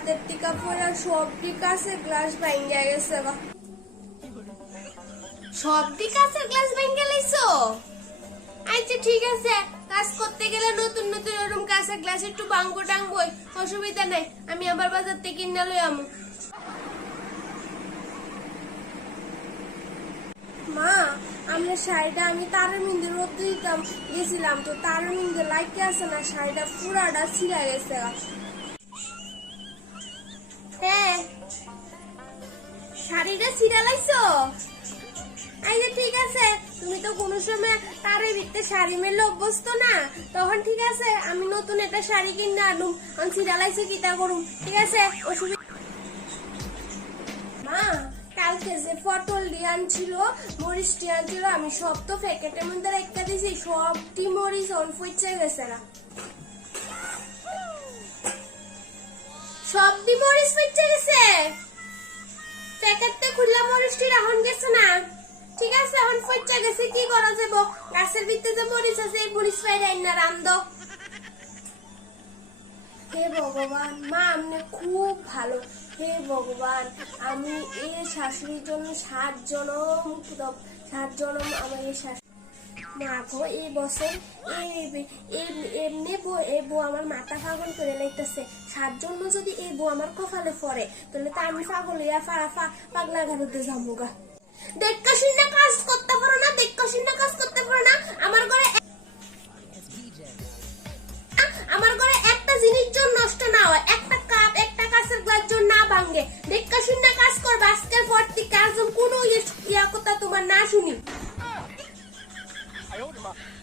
ছাদের টিকা পড়া সবটি কাছে গ্লাস ভাঙ্গা গেছে গা। সবটি কাছে গ্লাস ভাঙ্গা লাইছো? আচ্ছা ঠিক আছে, কাজ করতে গেলে নতুন নতুন এরকম কাছে গ্লাস একটু ভাঙ্গো টাঙ্গোই, অসুবিধা নাই, আমি আবার বাজার থেকে কিনে লই আমু। মা, আমরা শাড়িটা আমি তারের মিন্দে রোদ দিতাম গেছিলাম, তো তারের মিন্দে লাইকে আছে না, শাড়িটা পুরাটা ছিঁড়া গেছে। হ্যাঁ, শাড়িটা ছিঁড়া লাইছো? আচ্ছা ঠিক আছে, তুমি তো কোনো সময় তারের ভিতরে শাড়ি মেলে অভ্যস্ত না, তখন ঠিক আছে আমি নতুন একটা শাড়ি কিনে আনুম, আমি ছিঁড়া লাইছে কিটা করুম, ঠিক আছে অসুবিধা। মা, কালকে যে পটল দিয়ে আনছিল, মরিচ দিয়ে আনছিল, আমি সব তো প্যাকেটের মধ্যে রেখে দিয়েছি, সবটি মরিচ অনফুইচে গেছে না, সবটি মরিচ ফুইচে গেছে, প্যাকেটটা খুললা মরিচটি রাখুন গেছে না। ঠিক আছে, এখন ফুইচে গেছে, কি করা যাব? গাছের ভিতরে যে মরিচ আছে এই মরিচ পাইরাই না রান্দো। হে ভগবান, মা আপনি খুব ভালো। হে ভগবান, আমি এই শাশুড়ির জন্য 7 জনম আমার এই শাশুড়ি। মা গো, এই বছর এমনি এই বউ আমার মাথা পাগল করে লাইতেছে। 7 জন্ম যদি এই বউ আমার কপালে পড়ে, তাহলে তো আমি পাগল হইয়া পাগলা ঘাড়তে যাবো গা। দেখা শুনে কাজ করতে পারো না, দেখা শুনে কাজ করতে পারো না। আমার ঘরে একটা জিনিস জন্য নষ্ট না হয়, একটা কাপ একটা কাঁচের গ্লাস জন্য না ভাঙে, দেখা শুনে